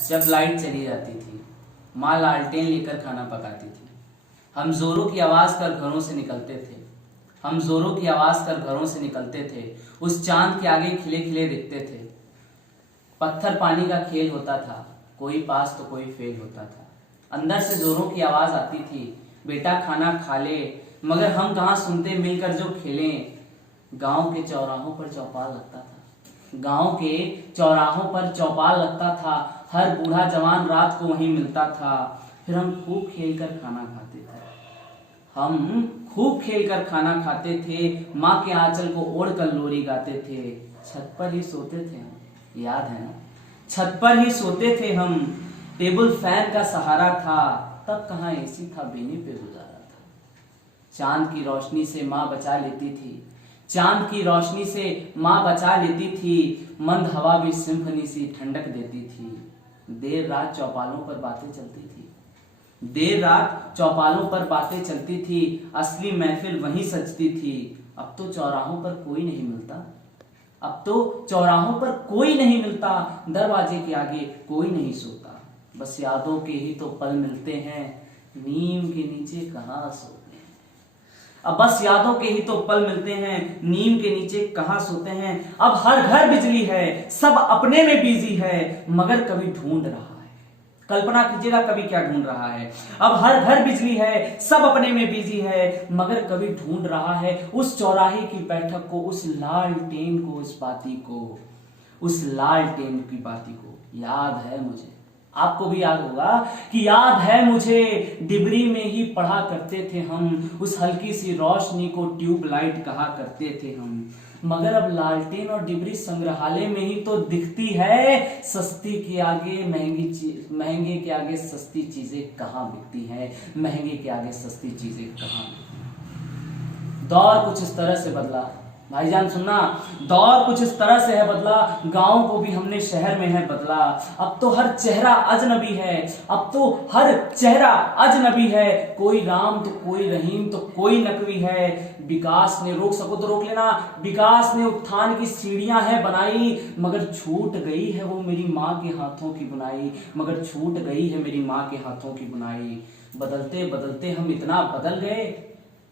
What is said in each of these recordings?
जब लाइट चली जाती थी, माँ लालटेन लेकर खाना पकाती थी। हम जोरों की आवाज कर घरों से निकलते थे, हम जोरों की आवाज कर घरों से निकलते थे। उस चांद के आगे खिले खिले दिखते थे। पत्थर पानी का खेल होता था, कोई पास तो कोई फेल होता था। अंदर से जोरों की आवाज आती थी, बेटा खाना खा ले, मगर हम कहाँ सुनते मिलकर जो खेलें। गांव के चौराहों पर चौपाल लगता था, गांव के चौराहों पर चौपाल लगता था। हर बूढ़ा जवान रात को वहीं मिलता था। फिर हम खूब खेल कर खाना खाते थे, हम खूब खेल कर खाना खाते थे। माँ के आंचल को ओढ़ कर लोरी गाते थे। छत पर ही सोते थे हम, याद है ना? छत पर ही सोते थे हम। टेबल फैन का सहारा था, तब कहाँ एसी था, बेनी पे गुजारा था। चांद की रोशनी से माँ बचा लेती थी, चांद की रोशनी से माँ बचा लेती थी। मंद हवा भी सिम्फनी सी ठंडक देती थी। देर रात चौपालों पर बातें चलती थी, देर रात चौपालों पर बातें चलती थी। असली महफिल वहीं सजती थी। अब तो चौराहों पर कोई नहीं मिलता, अब तो चौराहों पर कोई नहीं मिलता। दरवाजे के आगे कोई नहीं सोता, बस यादों के ही तो पल मिलते हैं, नीम के नीचे कहाँ सोते हैं। अब बस यादों के ही तो पल मिलते हैं, नीम के नीचे कहाँ सोते हैं। अब हर घर बिजली है, सब अपने में बिजी है, मगर कभी ढूंढ रहा है। कल्पना कीजिएगा कभी क्या ढूंढ रहा है। अब हर घर बिजली है, सब अपने में बिजी है, मगर कभी ढूंढ रहा है उस चौराहे की बैठक को, उस लालटेन को, उस बाती को, उस लालटेन की बाती को। याद है मुझे, आपको भी याद होगा कि याद है मुझे, डिबरी में ही पढ़ा करते थे हम। उस हल्की सी रोशनी को ट्यूबलाइट कहा करते थे हम। मगर अब लालटेन और डिबरी संग्रहालय में ही तो दिखती है। सस्ती के आगे महंगी चीज, महंगे के आगे सस्ती चीजें कहाँ बिकती हैं, महंगे के आगे सस्ती चीजें कहाँ बिकती हैं। दौर कुछ इस तरह से बदला, भाईजान सुनना, दौर कुछ इस तरह से है बदला। गांव को भी हमने शहर में है बदला। अब तो हर चेहरा अजनबी है, अब तो हर चेहरा अजनबी है। कोई राम तो कोई रहीम तो कोई नकवी है। विकास ने, रोक सको तो रोक लेना, विकास ने उत्थान की सीढ़ियां है बनाई, मगर छूट गई है वो मेरी माँ के हाथों की बुनाई, मगर छूट गई है मेरी माँ के हाथों की बुनाई। बदलते बदलते हम इतना बदल गए,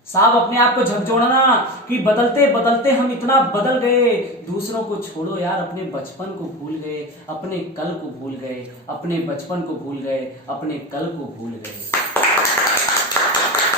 साहब अपने आप को झकझोरना कि बदलते बदलते हम इतना बदल गए। दूसरों को छोड़ो यार, अपने बचपन को भूल गए, अपने कल को भूल गए, अपने बचपन को भूल गए, अपने कल को भूल गए।